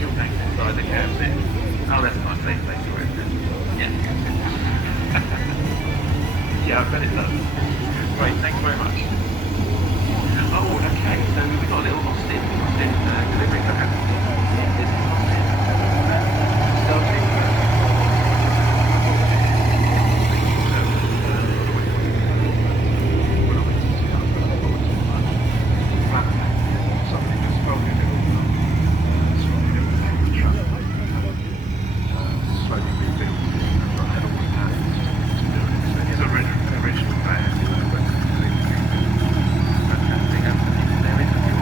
You'll take it inside the cab there. Oh, that's nice. Thanks for it. Yeah. Yeah, I bet it does. Great, thanks very much. Oh, okay. So we've got a little Austin delivery van. Yeah, this is Austin. Starting. Something just slowly rebuilt. I had all the plans to do it. So his original plan, but completely fantastic. And there is a few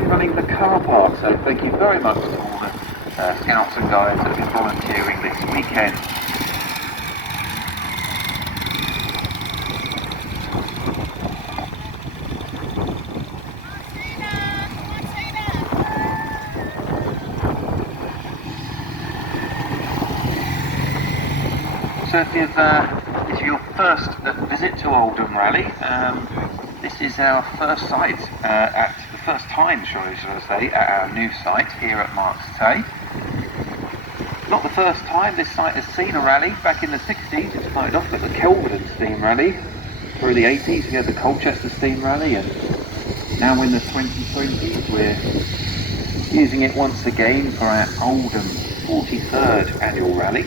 been running the car park, so thank you very much to all the scouts and guides that have been volunteering this weekend. So if it's your first visit to Aldham Rally, this is our first site, at the first time, should I say, at our new site here at Marks Tay. Not the first time this site has seen a rally. Back in the 60s it started off with the Kelvedon Steam Rally. Through the 80s we had the Colchester Steam Rally, and now in the 2020s we're using it once again for our Aldham 43rd annual rally.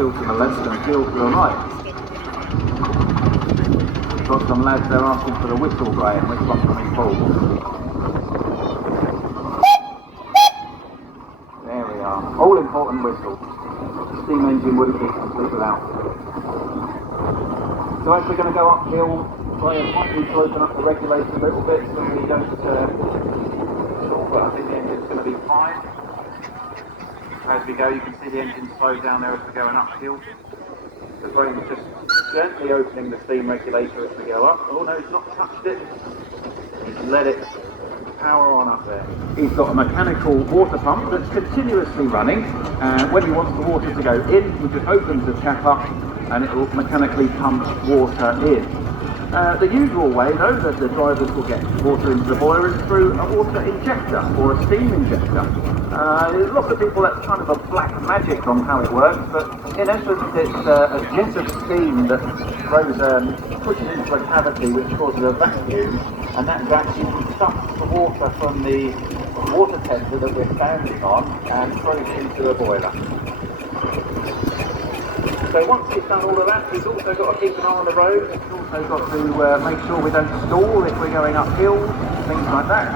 To the left and field to the right. Got some lads there asking for the whistle, Graham. Which one can we pull? There we are. All important whistle. Steam engine wouldn't be complete without. So as we're going to go uphill, Graham might need to open up the regulator a little bit so we don't but I think the engine's going to be fine. As we go, you can see the engine slow down there as we're going uphill. So Graham's just gently opening the steam regulator as we go up. Oh no, he's not touched it. You can let it power on up there. He's got a mechanical water pump that's continuously running, and when he wants the water to go in, he just opens the tap up and it will mechanically pump water in. The usual way, though, that the drivers will get water into the boiler is through a water injector or a steam injector. There's lots of people, that's kind of a black magic on how it works, but in essence it's a jet of steam that pushes into a cavity which causes a vacuum, and that vacuum sucks the water from the water tender that we're standing on and throws it into the boiler. So once he's done all of that, he's also got to keep an eye on the road. He's also got to make sure we don't stall if we're going uphill, things like that.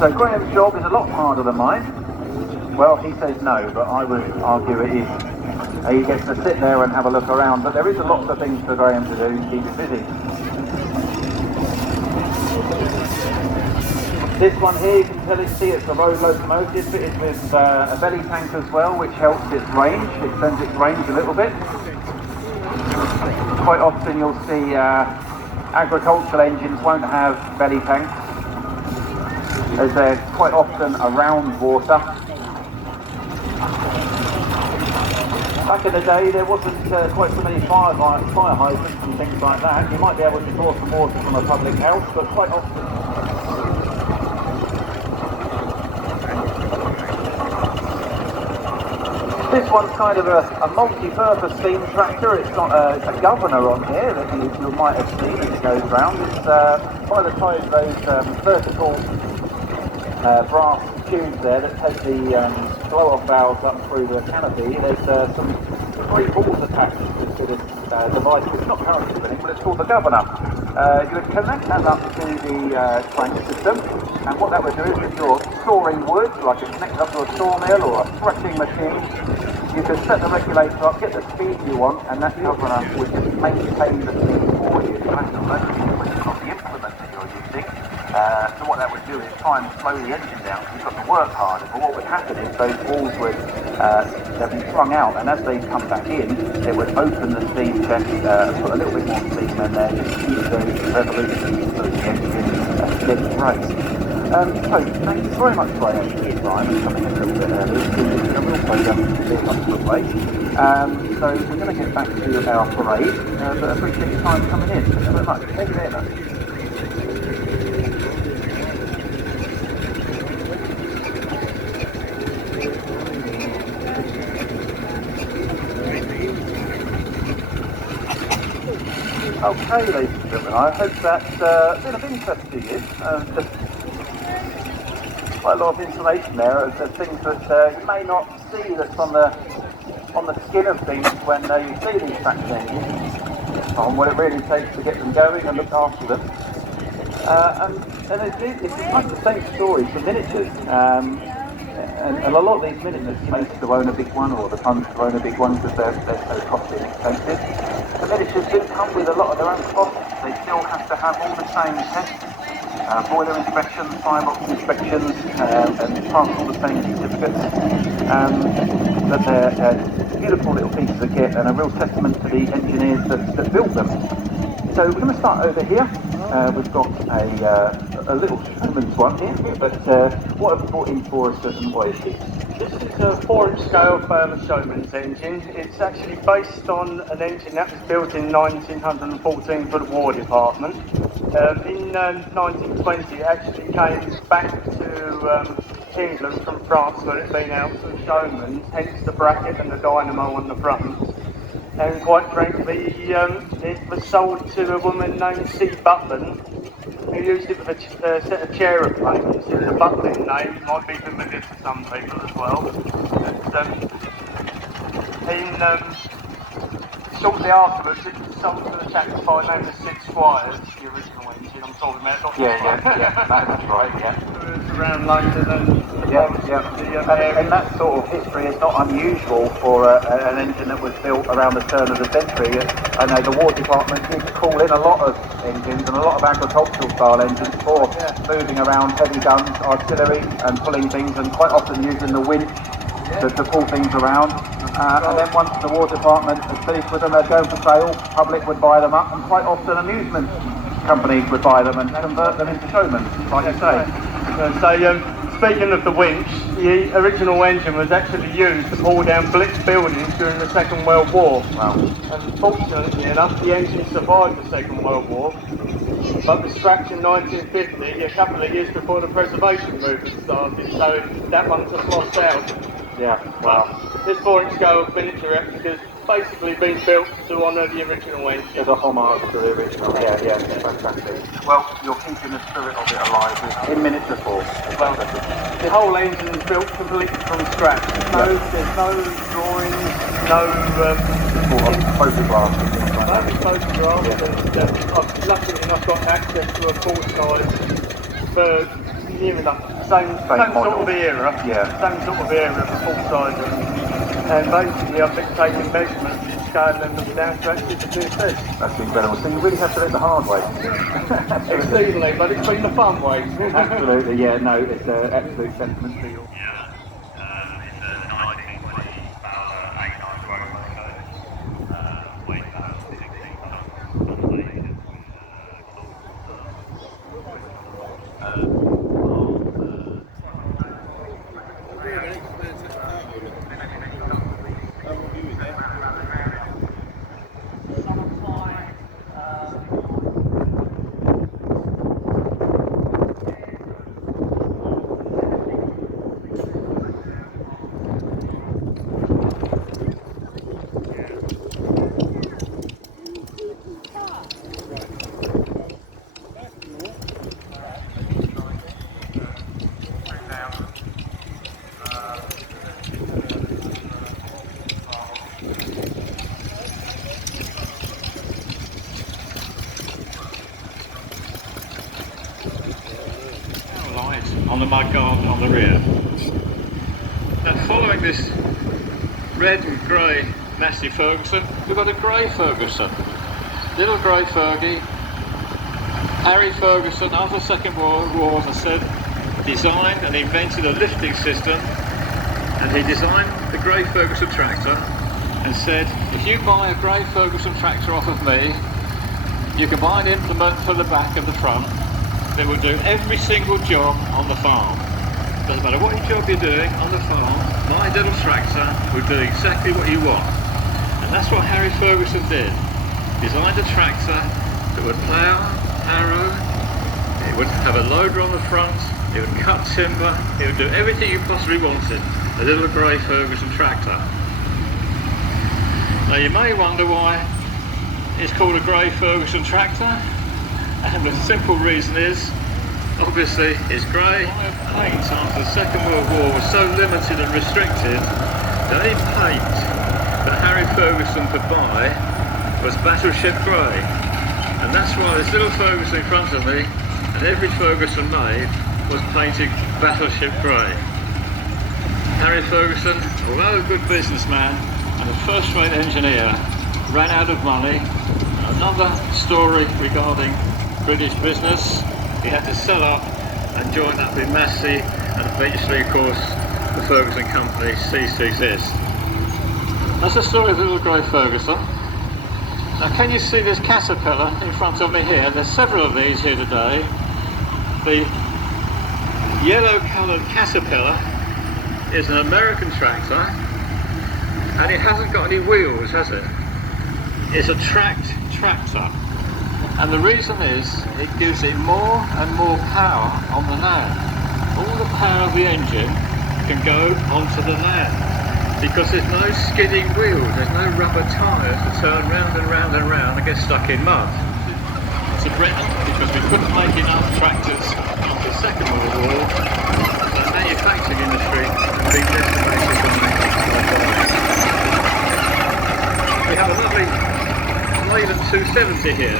So Graham's job is a lot harder than mine. Well, he says no, but I would argue it is. He gets to sit there and have a look around, but there is a lot of things for Graham to do. He's busy. This one here, you can see it's a road locomotive fitted with a belly tank as well, which helps its range, extends its range a little bit. Quite often you'll see agricultural engines won't have belly tanks, as they're quite often around water. Back in the day there wasn't quite so many fire hydrants and things like that. You might be able to draw some water from a public house, but quite often this one's kind of a multi-purpose steam tractor. It's got a governor on here that you might have seen as it goes round. It's by the side of those vertical brass tubes there that take the blow-off valves up through the canopy. There's some 3 balls attached to this device. It's not currently spinning, but it's called the governor. You would connect that up to the crank system, and what that would do is if you're storing wood, like it's connected up to a sawmill or a threshing machine, you can set the regulator up, get the speed you want, and that governor would just maintain the speed for you. You have to learn on the implement that you're using. So what that would do is try and slow the engine down, so you've got to work harder. But what would happen is those balls would they'd be flung out, and as they come back in, it would open the steam chest, put a little bit more steam in there, just keep those revolutions of the engine at a steady rate. So thank you very much for your time and coming in a little bit early. It's been a real pleasure being up to the place. So we're going to get back to our parade, but I appreciate your time coming in. Thank you very much. Thank you very much. Okay, ladies and gentlemen, I hope that's been of interest to you. Just quite a lot of information there of things that you may not see that's on the skin of things when you see these tractor engines, on what it really takes to get them going and look after them. And it's kind of the same story for miniatures. And a lot of these miniatures, you manage to own a big one, or the funds to own a big one because they're so costly and expensive. The miniatures do come with a lot of their own costs. They still have to have all the same tests, boiler inspections, firebox inspections, and pass all the same certificates. But they're beautiful little pieces of kit and a real testament to the engineers that built them. So we're going to start over here. We've got a little showman's one here, but what have we brought in for us and what is this? This is a 4-inch scale Further Showman's engine. It's actually based on an engine that was built in 1914 for the War Department. In 1920 it actually came back to England from France, where it had been out to the Showman's, hence the bracket and the dynamo on the front. And quite frankly, it was sold to a woman named C. Butland, who used it with a set of chair planes. The Butland name might be familiar to some people as well. Shortly afterwards, it was sold to a chap by the name of Sid Squires, the original engine I'm talking about. Not That's right, yeah. It was around London and that sort of history is not unusual for an engine that was built around the turn of the century. I know the War Department did call in a lot of engines and a lot of agricultural style engines for moving around heavy guns, artillery and pulling things, and quite often using the winch to pull things around. And then once the War Department had finished with them, they'd go for sale, public would buy them up, and quite often amusement companies would buy them and convert them into showmen, like you say. So, speaking of the winch, the original engine was actually used to pull down Blitz buildings during the Second World War. Wow. And fortunately enough, the engine survived the Second World War, but was scrapped in 1950, a couple of years before the preservation movement started, so that one just lost out. Yeah, wow. This 4-inch scale miniature replica's basically been built to honour the original engine. As a homage to the original. Yeah, fantastic. Well, you're keeping the spirit of it alive in miniature form. Well, the whole engine is built completely from scratch. There's no drawings, no photographs. I've luckily enough got access to a full size for near enough same sort of era. Yeah. Same sort of era for full size. And basically I've been taking measurements scale them down to actually produce this. That's incredible. So you really have to do it the hard way. Exceedingly, but it's been the fun way. Absolutely, yeah, no, it's an absolute sentiment to you. Yeah, it's a 1920 Fowler A9 road motor. Weight about 16 tons. On the mud guard on the rear. Now following this red and grey Massey Ferguson, we've got a grey Ferguson. Little grey Fergie. Harry Ferguson, after the Second World War, as I said, designed and invented a lifting system, and he designed the grey Ferguson tractor and said, if you buy a grey Ferguson tractor off of me, you can buy an implement for the back of the front that will do every single job on the farm. Doesn't matter what job you're doing on the farm, my little tractor will do exactly what you want. And that's what Harry Ferguson did. Designed a tractor that would plough, harrow, it would have a loader on the front, it would cut timber, it would do everything you possibly wanted. A little grey Ferguson tractor. Now you may wonder why it's called a grey Ferguson tractor. And the simple reason is, obviously, it's grey. Paint after the Second World War was so limited and restricted, the only paint that Harry Ferguson could buy was battleship grey. And that's why this little Ferguson in front of me, and every Ferguson made, was painted battleship grey. Harry Ferguson, although a good businessman and a first-rate engineer, ran out of money. Another story regarding British business, he had to sell up and join up with Massey, and eventually, of course, the Ferguson company ceased to exist. That's the story of the little grey Ferguson. Now can you see this caterpillar in front of me here? There's several of these here today. The yellow coloured caterpillar is an American tractor, and it hasn't got any wheels, has it? It's a tracked tractor. And the reason is, it gives it more and more power on the land. All the power of the engine can go onto the land, because there's no skidding wheels, there's no rubber tyres that turn round and round and round and get stuck in mud. To Britain, because we couldn't make enough tractors after the Second World War, the manufacturing industry had been decimated by we have a lovely Leyland 270 here.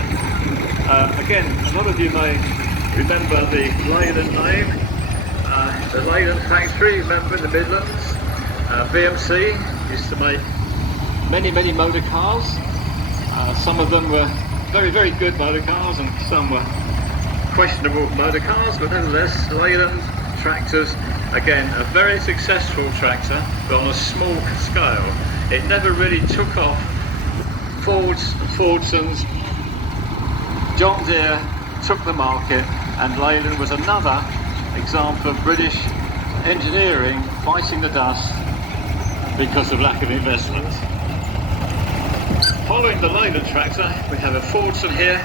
Again, a lot of you may remember the Leyland name. The Leyland factory, remember, in the Midlands. VMC used to make many motor cars. Some of them were very good motor cars, and some were questionable motor cars, but nevertheless, Leyland tractors, again, a very successful tractor, but on a small scale. It never really took off. Fordsons, John Deere took the market, and Leyland was another example of British engineering biting the dust because of lack of investment. Following the Leyland tractor, we have a Fordson here,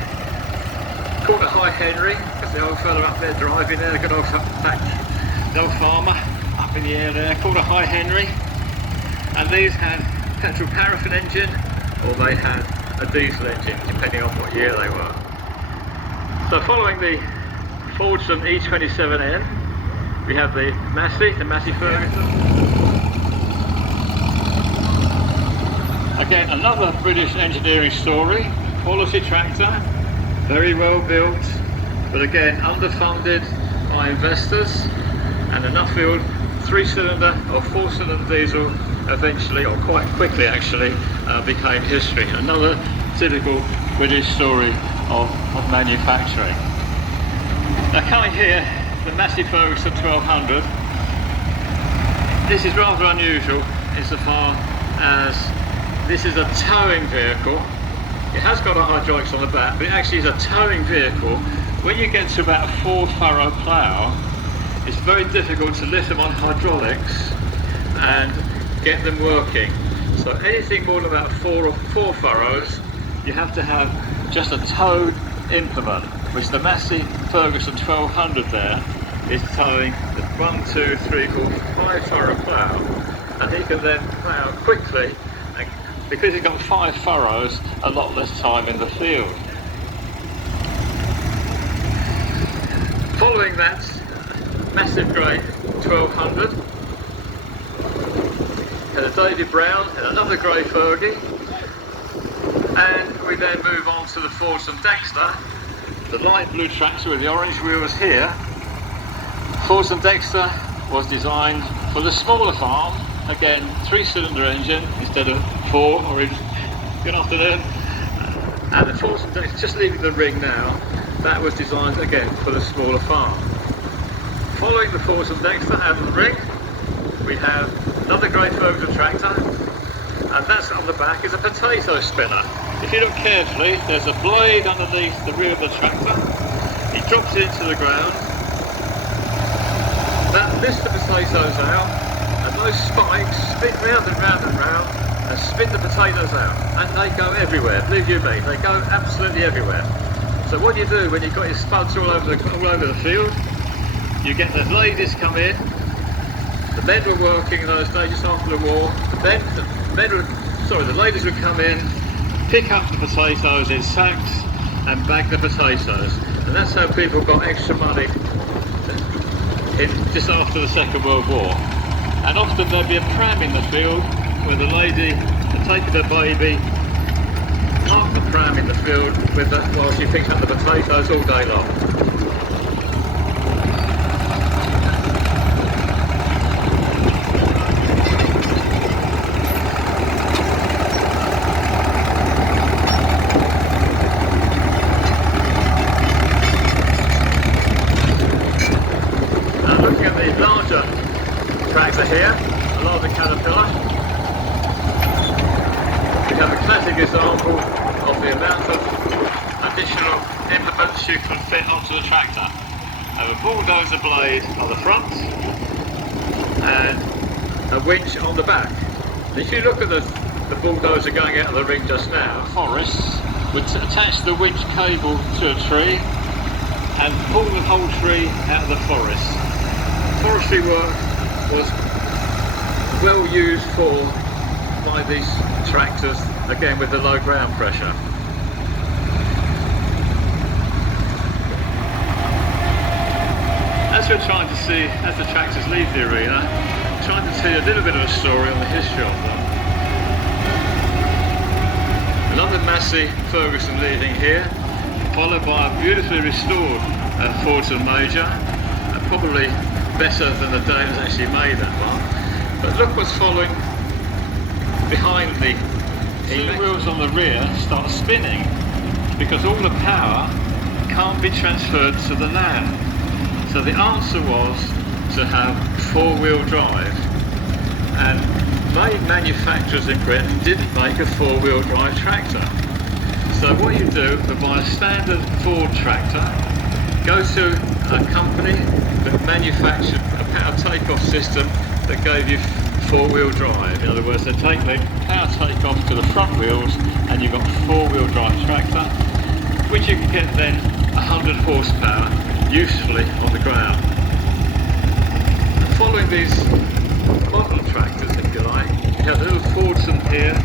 called a High Henry, because the old fella up there driving there, the good old the old farmer up in the air there, called a High Henry. And these had petrol paraffin engine, or they had a diesel engine, depending on what year they were. So following the Fordson E27N, we have the Massey Ferguson. Again, another British engineering story, quality tractor, very well built, but again underfunded by investors, and a Nuffield 3-cylinder or 4-cylinder diesel eventually, or quite quickly actually, became history. Another typical British story of manufacturing. Now coming here, the Massey Ferguson 1200, this is rather unusual insofar as this is a towing vehicle. It has got a hydraulics on the back, but it actually is a towing vehicle. When you get to about a 4-furrow plough, it's very difficult to lift them on hydraulics and get them working. So anything more than about four furrows, you have to have just a towed implement, which the Massey Ferguson 1200 there is towing the 1, 2, 3, 4, 5-furrow plough, and he can then plough quickly, and because he's got 5 furrows, a lot less time in the field. Following that massive grey 1200, had a David Brown and another grey Fergie, and we then move on to the Fordson Dexter, the light blue tractor with the orange wheels here. Fordson Dexter was designed for the smaller farm, again 3-cylinder engine instead of 4, or in good afternoon. And the Fordson Dexter, just leaving the ring now, that was designed again for the smaller farm. Following the Fordson Dexter out of the ring, we have another grey Ferguson tractor, and that's on the back is a potato spinner. If you look carefully, there's a blade underneath the rear of the tractor. It drops into the ground. That lifts the potatoes out, and those spikes spin round and round and round and spin the potatoes out. And they go everywhere, believe you me, they go absolutely everywhere. So what do you do when you've got your spuds all over the field? You get the ladies come in. The men were working in those days just after the war. The ladies would come in, pick up the potatoes in sacks and bag the potatoes. And that's how people got extra money just after the Second World War. And often there'd be a pram in the field where the lady had taken her baby, parked the pram in the field with her while she picked up the potatoes all day long. Tractor here, a larger Caterpillar. We have a classic example of the amount of additional implements you can fit onto the tractor. We have a bulldozer blade on the front and a winch on the back. And if you look at the bulldozer going out of the ring just now, forests would attach the winch cable to a tree and pull the whole tree out of the forest. Forestry work was well used by these tractors, again with the low ground pressure. As we're trying to see, as the tractors leave the arena, I'm trying to tell you a little bit of a story on the history of them. Another Massey Ferguson leaving here, followed by a beautifully restored Fordson Major, probably better than the day it was actually made, that one. But look what's following behind the two wheels on the rear start spinning because all the power can't be transferred to the land. So the answer was to have 4-wheel drive, and main manufacturers in Britain didn't make a 4-wheel drive tractor. So what you do, you buy a standard Ford tractor, go to a company that manufactured a power takeoff system that gave you 4-wheel drive. In other words, they take the power takeoff to the front wheels and you've got a 4-wheel drive tractor, which you can get then 100 horsepower usefully on the ground. And following these modern tractors, if you like, you have a little Fordson here.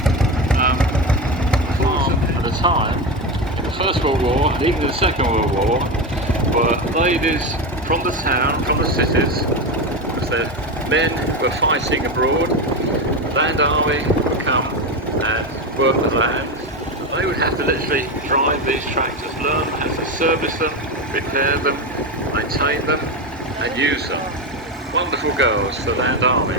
Fordson at the time, in the First World War and even in the Second World War, were ladies from the town, from the cities, because their men were fighting abroad. The land army would come and work the land. They would have to literally drive these tractors, learn how to service them, repair them, maintain them and use them. Wonderful girls, the land army.